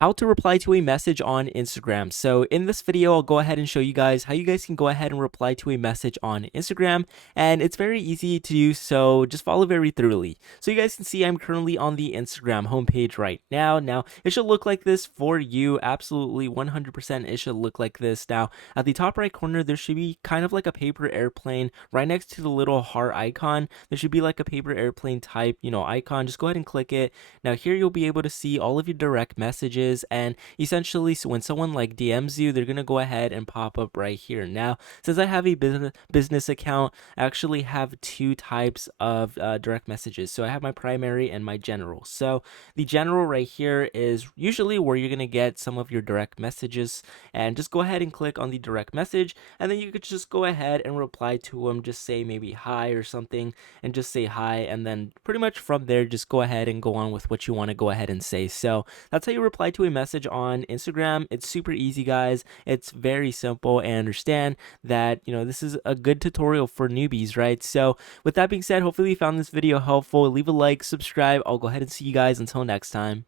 How to reply to a message on Instagram. So in this video, I'll go ahead and show you guys how you guys can go ahead and reply to a message on Instagram, and it's very easy to do, so just follow very thoroughly. So you guys can see I'm currently on the Instagram homepage right now. Now it should look like this for you. Absolutely 100% it should look like this. Now at the top right corner, there should be kind of like a paper airplane right next to the little heart icon. There should be like a paper airplane type, icon. Just go ahead and click it. Now here you'll be able to see all of your direct messages, and essentially, so when someone like DMs you, they're gonna go ahead and pop up right here. Now since I have a business account, I actually have two types of direct messages. So I have my primary and my general. So the general right here is usually where you're gonna get some of your direct messages, and just go ahead and click on the direct message, and then you could just go ahead and reply to them. Just say maybe hi or something, and just say hi, and then pretty much from there just go ahead and go on with what you want to go ahead and say. So that's how you reply to a message on Instagram. It's super easy, guys. It's very simple, and understand that this is a good tutorial for newbies, right? So with that being said, hopefully you found this video helpful. Leave a like, subscribe. I'll go ahead and see you guys until next time.